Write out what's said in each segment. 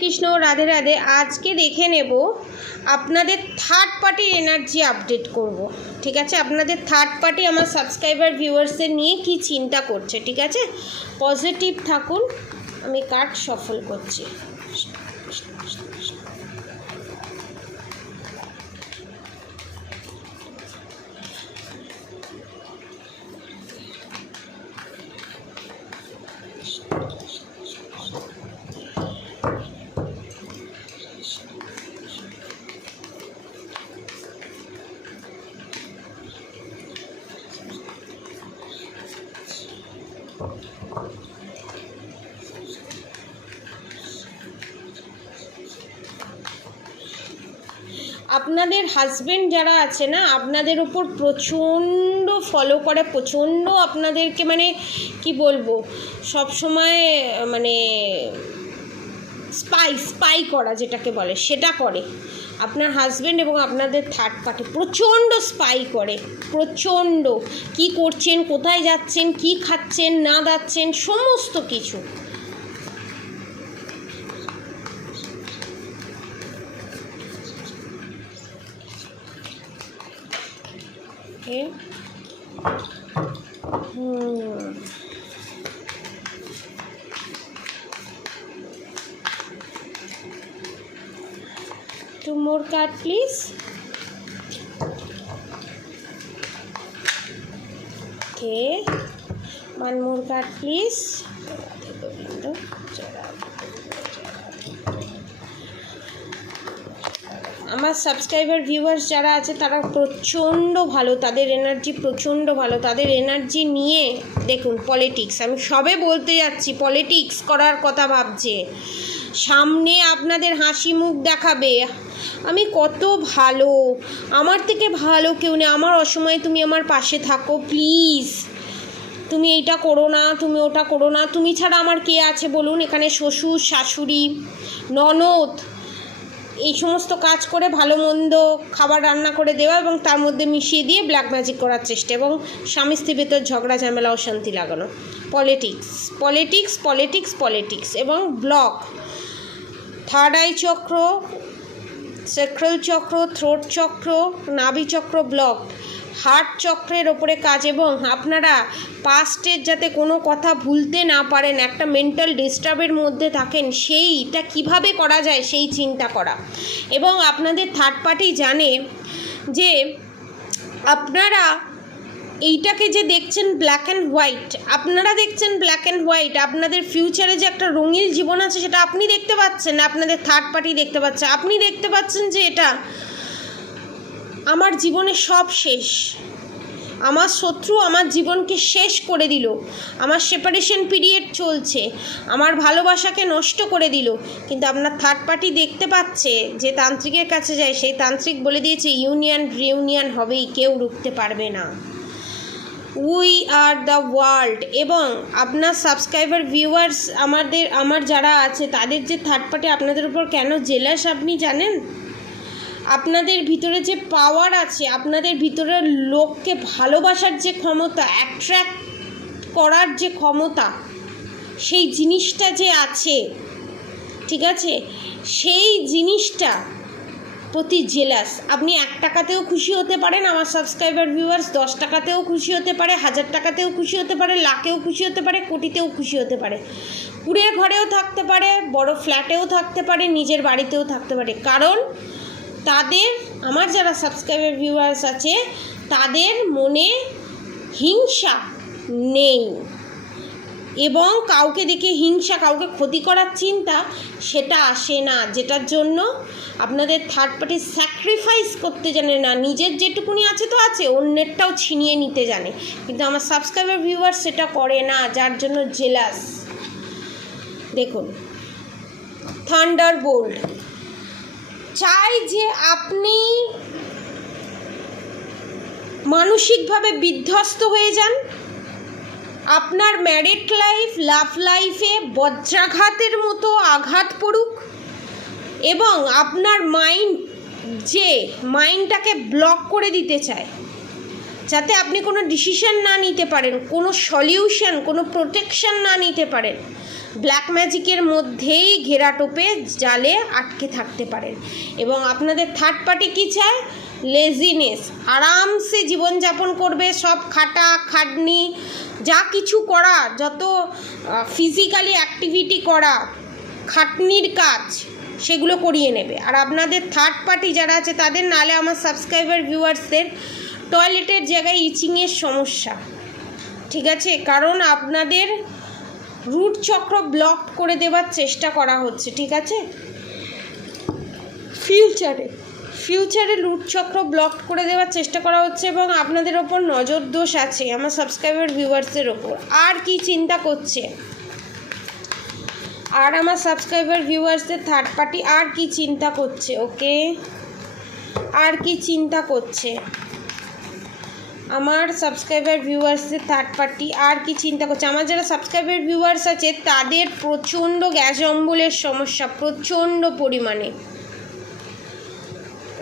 কৃষ্ণ, রাধে রাধে। আজকে দেখে নেব আপনাদের থার্ড পার্টির এনার্জি আপডেট করব। ঠিক আছে, আপনাদের থার্ড পার্টি আমার সাবস্ক্রাইবার ভিউয়ার্সদের নিয়ে কি চিন্তা করছে। ঠিক আছে, পজিটিভ থাকুন। আমি কার্ড সফল করছি। আপনাদের হাজবেন্ড যারা আছে না, আপনাদের উপর প্রচণ্ড ফলো করে, প্রচণ্ড আপনাদেরকে মানে কি বলবো, সব সময় মানে স্পাই করা যেটাকে বলে সেটা করে। আপনার হাজবেন্ড এবং আপনাদের থার্ড পার্টি প্রচণ্ড স্পাই করে, প্রচণ্ড। কি করছেন, কোথায় যাচ্ছেন, কি খাচ্ছেন না যাচ্ছেন, সমস্ত কিছু। Two more card, please. Okay, one more card, please. আমার সাবস্ক্রাইবার ভিউয়ার্স যারা আছে তারা প্রচণ্ড ভালো, তাদের এনার্জি প্রচণ্ড ভালো। তাদের এনার্জি নিয়ে দেখুন পলিটিক্স, আমি সবে বলতে যাচ্ছি, পলিটিক্স করার কথা ভাবছে, সামনে আপনাদের হাসি মুখ দেখাবে। আমি কত ভালো, আমার থেকে ভালো কেউ নেই, আমার অসময়ে তুমি আমার পাশে থাকো, প্লিজ তুমি এইটা করো না, তুমি ওটা করো না, তুমি ছাড়া আমার কে আছে বলুন। এখানে শ্বশুর শাশুড়ি ননদ এই সমস্ত কাজ করে ভালো মন্দ খাবার রান্না করে দেওয়া এবং তার মধ্যে মিশিয়ে দিয়ে ব্ল্যাক ম্যাজিক করার চেষ্টা এবং স্বামী স্ত্রীর ভেতর ঝগড়া ঝামেলা অশান্তি লাগানো। পলিটিক্স পলিটিক্স পলিটিক্স পলিটিক্স এবং ব্লক, থার্ড আই চক্র, সেক্রাল চক্র, থ্রোট চক্র, নাভি চক্র ব্লক, হার্ট চক্রের ওপরে কাজ। এবং আপনারা পাস্টের যাতে কোনো কথা ভুলতে না পারেন, একটা মেন্টাল ডিস্টার্বের মধ্যে থাকেন, সেইটা কিভাবে করা যায় সেই চিন্তা করা। এবং আপনাদের থার্ড পার্টি জানে যে আপনারা এইটাকে যে দেখছেন ব্ল্যাক অ্যান্ড হোয়াইট, আপনারা দেখছেন ব্ল্যাক অ্যান্ড হোয়াইট, আপনাদের ফিউচারে যে একটা রঙিন জীবন আছে সেটা আপনি দেখতে পাচ্ছেন না, আপনাদের থার্ড পার্টি দেখতে পাচ্ছে। আপনি দেখতে পাচ্ছেন যে এটা আমার জীবনে সব শেষ, আমার শত্রু আমার জীবনকে শেষ করে দিল, আমার সেপারেশন পিরিয়ড চলছে, আমার ভালোবাসাকে নষ্ট করে দিল। কিন্তু আপনার থার্ড পার্টি দেখতে পাচ্ছে, যে তান্ত্রিকের কাছে যায় সেই তান্ত্রিক বলে দিয়েছে ইউনিয়ন রিউনিয়ন হবেই, কেউ রুখতে পারবে না। We are the world. এবং আপনার সাবস্ক্রাইবার ভিউয়ার্স আমার যারা আছে তাদের যে থার্ড পার্টি আপনাদের উপর কেন জেলাস আপনি জানেন? আপনাদের ভিতরে যে পাওয়ার আছে, আপনাদের ভিতরে লোককে ভালোবাসার যে ক্ষমতা, অ্যাট্রাক্ট করার যে ক্ষমতা, সেই জিনিসটা যে আছে, ঠিক আছে, সেই জিনিসটা প্রতি জেলাস। আপনি 1 টাকাতেও খুশি হতে পারেন আমার সাবস্ক্রাইবার ভিউয়ার্স, 10 টাকাতেও খুশি হতে পারে, 1000 টাকাতেও খুশি হতে পারে, লাখেও খুশি হতে পারে, কোটিতেও খুশি হতে পারে, কুড়ে ঘরেও থাকতে পারে, বড় ফ্ল্যাটেও থাকতে পারে, নিজের বাড়িতেও থাকতে পারে। কারণ তাদের, আমার যারা সাবস্ক্রাইবার ভিউয়ার্স আছে তাদের মনে হিংসা নেই এবং কাউকে দেখে হিংসা, কাউকে ক্ষতি করার চিন্তা সেটা আসে না, যেটার জন্য আপনাদের থার্ড পার্টি স্যাক্রিফাইস করতে জানে না। নিজের যেটুকুনি আছে তো আছে, অন্যেরটাও ছিনিয়ে নিতে জানে, কিন্তু আমার সাবস্ক্রাইবার ভিউয়ার্স সেটা করে না, যার জন্য জেলাস। দেখুন থান্ডারবোল্ট চাই যে আপনি মানসিকভাবে বিধ্বস্ত হয়ে যান, আপনার ম্যারিড লাইফ, লাভ লাইফে বজ্রাঘাতের মতো আঘাত পড়ুক এবং আপনার মাইন্ডটাকে ব্লক করে দিতে চায়। যাতে আপনি কোনো ডিসিশন না নিতে পারেন, কোনো সলিউশন, কোনো প্রোটেকশন না নিতে পারেন, ব্ল্যাক ম্যাজিকের মধ্যেই ঘেরাটোপে জালে আটকে থাকতে পারেন। এবং আপনাদের থার্ড পার্টি কী চায়? লেজিনেস, আরামসে জীবনযাপন করবে, সব খাটনি যা কিছু করা, যত ফিজিক্যালি অ্যাক্টিভিটি করা, খাটনির কাজ, সেগুলো করিয়ে নেবে। আর আপনাদের থার্ড পার্টি যারা আছে তাদের, নালে আমার সাবস্ক্রাইবার ভিউয়ার্সদের টয়লেটের জায়গায় ইচিংয়ের সমস্যা, ঠিক আছে? কারণ আপনাদের রুট চক্র ব্লক করে দেওয়ার চেষ্টা করা হচ্ছে, ঠিক আছে? ফিউচারে রুট চক্র ব্লক করে দেওয়ার চেষ্টা করা হচ্ছে এবং আপনাদের ওপর নজর দোষ আছে আমার সাবস্ক্রাইবার ভিউয়ার্সদের ওপর। আর কি চিন্তা করছে? আর আমার সাবস্ক্রাইবার ভিউয়ার্সদের থার্ড পার্টি আর কি চিন্তা করছে? ওকে, আর কি চিন্তা করছে আমার সাবস্ক্রাইবার ভিউয়ার্সদের থার্ড পার্টি? আর কি চিন্তা করছে? আমার যারা সাবস্ক্রাইবার ভিউয়ার্স আছে তাদের প্রচণ্ড গ্যাস অম্বলের সমস্যা, প্রচণ্ড পরিমাণে।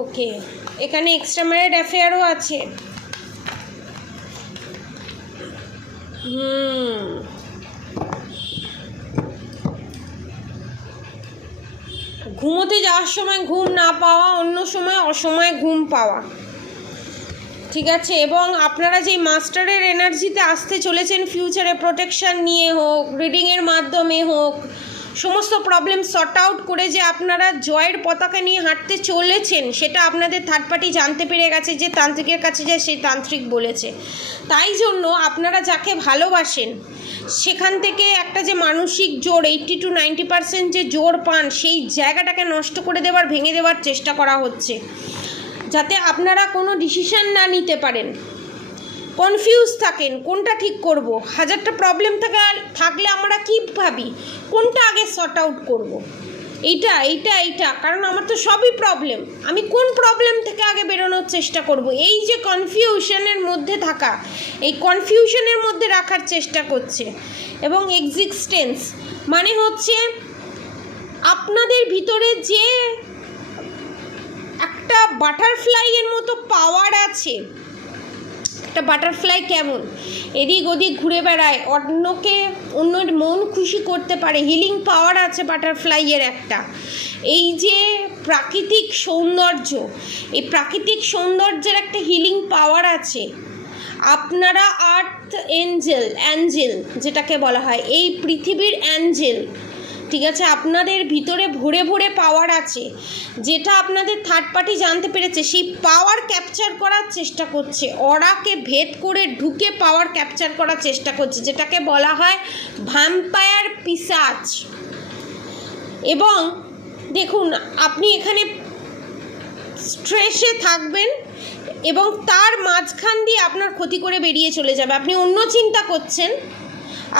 ওকে, এখানে এক্সট্রা ম্যারিড অ্যাফেয়ারও আছে। ঘুমোতে যাওয়ার সময় ঘুম না পাওয়া, অন্য সময় অসময়ে ঘুম পাওয়া, ঠিক আছে? এবং আপনারা যেই মাস্টারের এনার্জিতে আসতে চলেছেন ফিউচারে, প্রোটেকশান নিয়ে হোক, রিডিংয়ের মাধ্যমে হোক, সমস্ত প্রবলেম সর্ট আউট করে যে আপনারা জয়ের পতাকা নিয়ে হাঁটতে চলেছেন, সেটা আপনাদের থার্ড পার্টি জানতে পেরে গেছে। যে তান্ত্রিকের কাছে যায় সেই তান্ত্রিক বলেছে। তাই জন্য আপনারা যাকে ভালোবাসেন সেখান থেকে একটা যে মানসিক জোর 80 to 90% যে জোর পান, সেই জায়গাটাকে নষ্ট করে দেওয়ার, ভেঙে দেওয়ার চেষ্টা করা হচ্ছে, যাতে আপনারা কোনো ডিসিশান না নিতে পারেন, কনফিউজ থাকেন কোনটা ঠিক করব। হাজারটা প্রবলেম থাকলে আমরা কি ভাবি, কোনটা আগে সর্ট আউট করব, এইটা, কারণ আমার তো সবই প্রবলেম, আমি কোন প্রবলেম থেকে আগে বেরোনোর চেষ্টা করব। এই যে কনফিউশনের মধ্যে থাকা, এই কনফিউশনের মধ্যে রাখার চেষ্টা করছে। এবং এক্সিস্টেন্স মানে হচ্ছে আপনাদের ভিতরে যে একটা বাটারফ্লাইয়ের মতো পাওয়ার আছে। একটা বাটারফ্লাই কেমন এদিক ওদিক ঘুরে বেড়ায়, অন্যের মন খুশি করতে পারে, হিলিং পাওয়ার আছে বাটারফ্লাইয়ের একটা। এই যে প্রাকৃতিক সৌন্দর্য, এই প্রাকৃতিক সৌন্দর্যের একটা হিলিং পাওয়ার আছে। আপনারা আর্থ অ্যাঞ্জেল যেটাকে বলা হয়, এই পৃথিবীর অ্যাঞ্জেল, ঠিক আছে? আপনাদের ভিতরে ভরে ভরে পাওয়ার আছে, যেটা আপনাদের থার্ড পার্টি জানতে পেরেছে। সেই পাওয়ার ক্যাপচার করার চেষ্টা করছে, অরাকে ভেদ করে ঢুকে পাওয়ার ক্যাপচার করার চেষ্টা করছে, যেটাকে বলা হয় ভ্যাম্পায়ার পিশাচ। এবং দেখুন, আপনি এখানে স্ট্রেসে থাকবেন এবং তার মাঝখান দিয়ে আপনার ক্ষতি করে বেরিয়ে চলে যাবে। আপনি অন্য চিন্তা করছেন,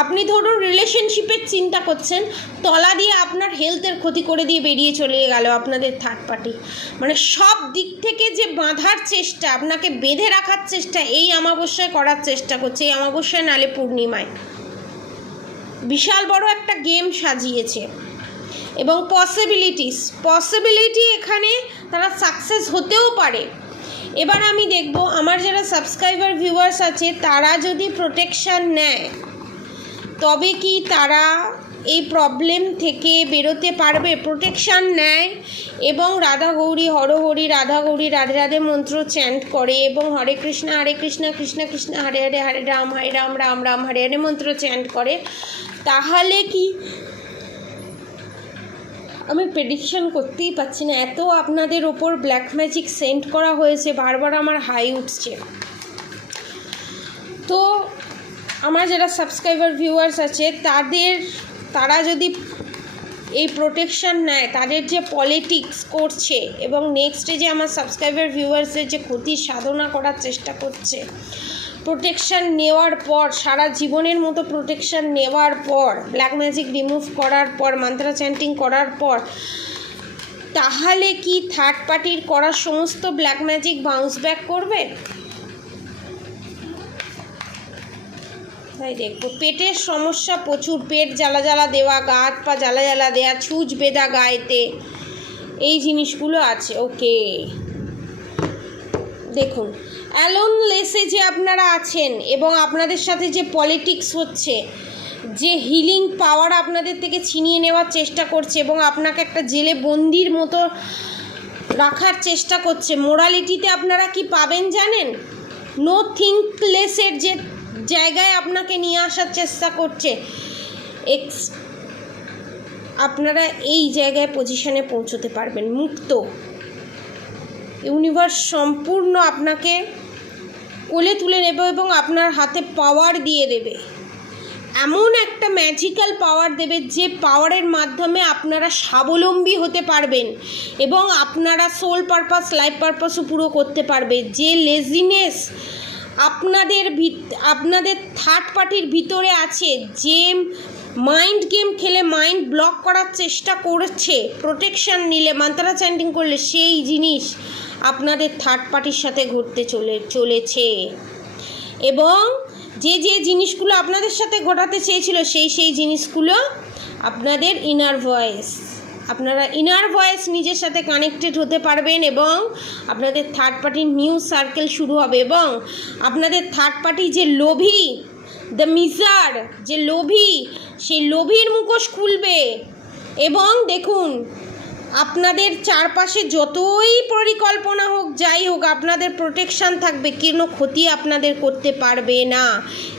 আপনি ধরুন রিলেশনশিপের চিন্তা করছেন, তলা দিয়ে আপনার হেলথের ক্ষতি করে দিয়ে বেরিয়ে চলে গেল আপনাদের থার্ড পার্টি। মানে সব দিক থেকে যে বাঁধার চেষ্টা, আপনাকে বেঁধে রাখার চেষ্টা এই অমাবস্যায় করার চেষ্টা করছে, এই অমাবস্যায় নালে পূর্ণিমায় বিশাল বড় একটা গেম সাজিয়েছে। এবং পসিবিলিটি এখানে তারা সাকসেস হতেও পারে। এবার আমি দেখব আমার যারা সাবস্ক্রাইবার ভিউয়ার্স আছে তারা যদি প্রোটেকশান নেয়, তবে কি তারা এই প্রবলেম থেকে বেরোতে পারবে? প্রোটেকশান নেয় এবং রাধা গৌরী হরহরি, রাধা গৌরী রাধে রাধে মন্ত্র চ্যান্ট করে এবং হরে কৃষ্ণ কৃষ্ণ কৃষ্ণ হরে হরে, হরে রাম রাম রাম হরে হরে মন্ত্র চ্যান্ট করে, তাহলে কি, আমি প্রেডিকশন করতেই পারছি না, এত আপনাদের ওপর ব্ল্যাক ম্যাজিক সেন্ড করা হয়েছে, বারবার আমার হাই উঠছে। তো আমার যারা সাবস্ক্রাইবার ভিউয়ার্স আছে তারা যদি এই প্রোটেকশান নেয়, তাদের যে পলিটিক্স করছে এবং নেক্সটে যে আমার সাবস্ক্রাইবার ভিউয়ার্সের যে ক্ষতি সাধনা করার চেষ্টা করছে, প্রোটেকশান নেওয়ার পর, সারা জীবনের মতো প্রোটেকশান নেওয়ার পর, ব্ল্যাক ম্যাজিক রিমুভ করার পর, মন্ত্র চ্যান্টিং করার পর, তাহলে কি থার্ড পার্টির করা সমস্ত ব্ল্যাক ম্যাজিক বাউন্স ব্যাক করবে? তাই দেখবো পেটের সমস্যা প্রচুর, পেট জ্বালা দেওয়া, গা হাত পা জ্বালা দেওয়া, ছুঁচ বেঁধা গায়েতে, এই জিনিসগুলো আছে। ওকে, দেখুন, অ্যালোনলেসে যে আপনারা আছেন এবং আপনাদের সাথে যে পলিটিক্স হচ্ছে, যে হিলিং পাওয়ার আপনাদের থেকে ছিনিয়ে নেওয়ার চেষ্টা করছে এবং আপনাকে একটা জেলে বন্দির মতো রাখার চেষ্টা করছে, মোরালিটিতে আপনারা কি পাবেন জানেন? নো থিঙ্কলেসের যে জায়গায় আপনাকে নিয়ে আসার চেষ্টা করছে, আপনারা এই জায়গায় পজিশনে পৌঁছতে পারবেন মুক্ত। ইউনিভার্স সম্পূর্ণ আপনাকে কোলে তুলে নেবে এবং আপনার হাতে পাওয়ার দিয়ে দেবে, এমন একটা ম্যাজিক্যাল পাওয়ার দেবে যে পাওয়ারের মাধ্যমে আপনারা স্বাবলম্বী হতে পারবেন এবং আপনারা সোল পারপাস, লাইফ পারপাসও পুরো করতে পারবে। যে লেজিনেস আপনাদের থার্ড পার্টির ভিতরে আছে, যে মাইন্ড গেম খেলে মাইন্ড ব্লক করার চেষ্টা করছে, প্রোটেকশন নিলে, মান্ত্রা চ্যান্টিং করলে, সেই জিনিস আপনাদের থার্ড পার্টির সাথে ঘটতে চলেছে এবং যে জিনিসগুলো আপনাদের সাথে ঘটাতে চেয়েছিল সেই জিনিসগুলো আপনাদের আপনারা ইনার ভয়েস নিজের সাথে কানেক্টেড হতে পারবেন এবং আপনাদের থার্ড পার্টির নিউ সার্কেল শুরু হবে এবং আপনাদের থার্ড পার্টি যে লোভী, দ্য মিজার, যে লোভী, সেই লোভীর মুখোশ খুলবে এবং দেখুন, আপনাদের চারপাশে যতই পরিকল্পনা হোক, যাই হোক, আপনাদের প্রোটেকশান থাকবে, কোনো ক্ষতি আপনাদের করতে পারবে না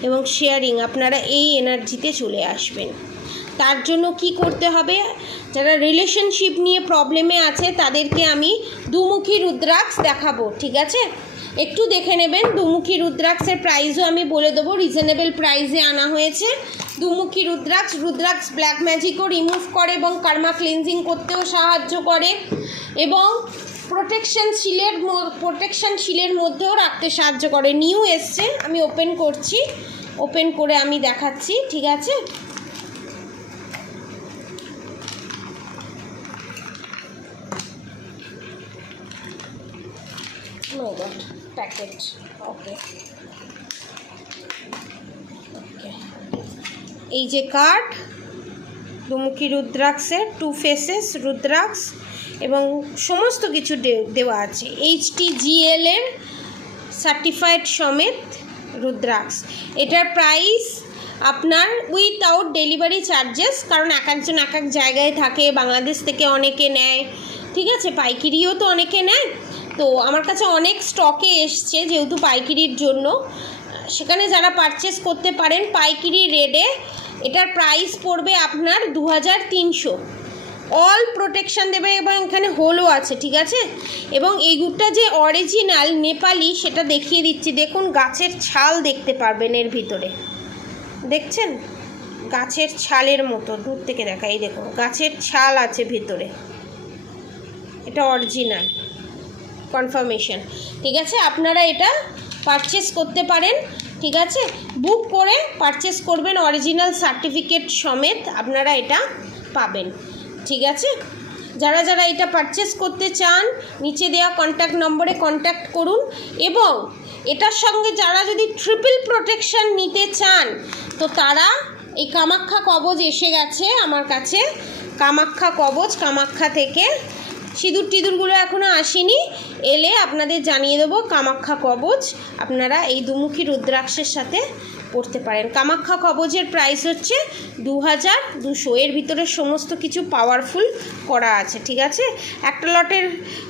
এবং শেয়ারিং, আপনারা এই এনার্জিতে চলে আসবেন। তার জন্য কি করতে হবে? যারা রিলেশনশিপ নিয়ে প্রবলেমে আছে তাদেরকে আমি দুমুখী রুদ্রাক্ষ দেখাবো, ঠিক আছে? একটু দেখে নেবেন। দুমুখী রুদ্রাক্ষের প্রাইসও আমি বলে দেবো, রিজনেবল প্রাইসে আনা হয়েছে। দুমুখী রুদ্রাক্ষ ব্ল্যাক ম্যাজিকও রিমুভ করে এবং কার্মা ক্লিনজিং করতেও সাহায্য করে এবং প্রোটেকশন শিলের মধ্যেও রাখতে সাহায্য করে। নিউ এসছে, আমি ওপেন করছি, ওপেন করে আমি দেখাচ্ছি, ঠিক আছে? No, that packet. Okay. এই যে কার্ড, দুমুখী রুদ্রাক্ষের 2 ফেসেস রুদ্রাক্ষ এবং সমস্ত কিছু দেওয়া আছে। HTGL এর সার্টিফাইড সমেত রুদ্রাক্ষ। এটার প্রাইস আপনার উইথআউট ডেলিভারি চার্জেস, কারণ এক একজন এক এক জায়গায় থাকে, বাংলাদেশ থেকে অনেকে নেয়, ঠিক আছে? পাইকিরিও তো অনেকে নেয়। তো আমার কাছে অনেক স্টকে এসছে যেহেতু পাইকিরির জন্য, সেখানে যারা পারচেস করতে পারেন পাইকিরি রেটে, এটার প্রাইস পড়বে আপনার 2300। অল প্রোটেকশান দেবে এবং এখানে হোলও আছে, ঠিক আছে? এবং এইগুলোটা যে অরিজিনাল নেপালি সেটা দেখিয়ে দিচ্ছি। দেখুন, গাছের ছাল দেখতে পারবেন এর ভিতরে, দেখছেন? গাছের ছালের মতো, দূর থেকে দেখা, এই দেখুন গাছের ছাল আছে ভিতরে, এটা অরিজিনাল কনফার্মেশন, ঠিক আছে? আপনারা এটা পারচেস করতে পারেন, ঠিক আছে? বুক করে পারচেস করবেন, অরিজিনাল সার্টিফিকেট সমেত আপনারা এটা পাবেন, ঠিক আছে? যারা যারা এটা পারচেস করতে চান নিচে দেওয়া কন্ট্যাক্ট নম্বরে কন্ট্যাক্ট করুন এবং এটার সঙ্গে যারা যদি ট্রিপল প্রোটেকশন নিতে চান তো তারা এই কামাখ্যা কবচ এসে গেছে আমার কাছে, কামাখ্যা কবচ, কামাখ্যা থেকে সিঁদুর টিঁদুরগুলো এখনও আসেনি, এলে আপনাদের জানিয়ে দেবো। কামাখ্যা কবচ আপনারা এই দুমুখী রুদ্রাক্ষের সাথে পড়তে পারেন। কামাখ্যা কবচের প্রাইস হচ্ছে 2200। এর ভিতরে সমস্ত কিছু পাওয়ারফুল করা আছে, ঠিক আছে? একটা লটের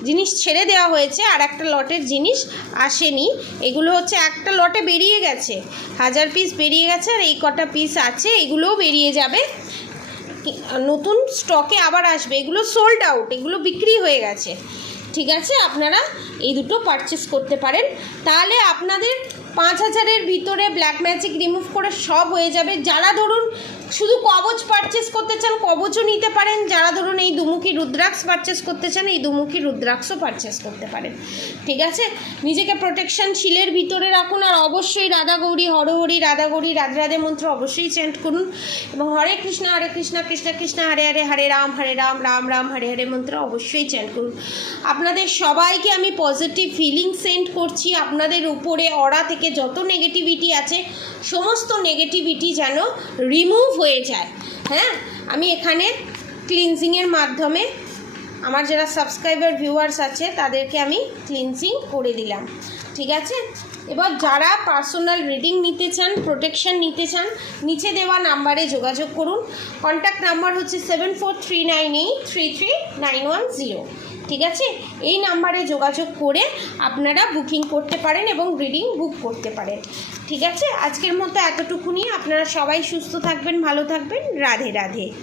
জিনিস ছেড়ে দেওয়া হয়েছে আর একটা লটের জিনিস আসেনি। এগুলো হচ্ছে একটা লটে বেরিয়ে গেছে, 1000 পিস বেরিয়ে গেছে আর এই কটা পিস আছে, এগুলোও বেরিয়ে যাবে, নতুন স্টকে আবার আসবে। এগুলো সোল্ড আউট, এগুলো বিক্রি হয়ে গেছে, ঠিক আছে? আপনারা এই দুটো পারচেস করতে পারেন, তাহলে আপনাদের 5000-এর ভিতরে ব্ল্যাক ম্যাজিক রিমুভ করে সব হয়ে যাবে। যারা ধরুন শুধু কবচ পারচেস করতে চান কবচও নিতে পারেন, যারা ধরুন এই দুমুখী রুদ্রাক্ষ পারচেস করতে চান এই দুমুখী রুদ্রাক্ষও পারচেস করতে পারেন, ঠিক আছে? নিজেকে প্রোটেকশন শিলের ভিতরে রাখুন আর অবশ্যই রাধা গৌরী হরহরি, রাধা গৌরী রাধে রাধে মন্ত্র অবশ্যই চ্যান্ট করুন এবং হরে কৃষ্ণ কৃষ্ণ কৃষ্ণ হরে হরে, হরে রাম রাম রাম হরে হরে মন্ত্র অবশ্যই চ্যান্ট করুন। আপনাদের সবাইকে আমি পজিটিভ ফিলিং সেন্ড করছি। আপনাদের উপরে অরা থেকে যত নেগেটিভিটি আছে সমস্ত নেগেটিভিটি যেন রিমুভ হয়ে যায়। হ্যাঁ, আমি এখানে ক্লিনজিংয়ের মাধ্যমে আমার যারা সাবস্ক্রাইবার ভিউয়ার্স আছে তাদেরকে আমি ক্লিনজিং করে দিলাম। ঠিক আছে, এবার যারা পার্সোনাল রিডিং নিতে চান, প্রোটেকশন নিতে চান, নিচে দেওয়া নাম্বারে যোগাযোগ করুন। কন্ট্যাক্ট নাম্বার হচ্ছে 7439833910। ঠিক আছে, এই নাম্বারে যোগাযোগ করে আপনারা বুকিং করতে পারেন এবং রিডিং বুক করতে পারেন। ঠিক আছে, আজকের মতো এতটুকুনি। আপনারা সবাই সুস্থ থাকবেন, ভালো থাকবেন। রাধে রাধে।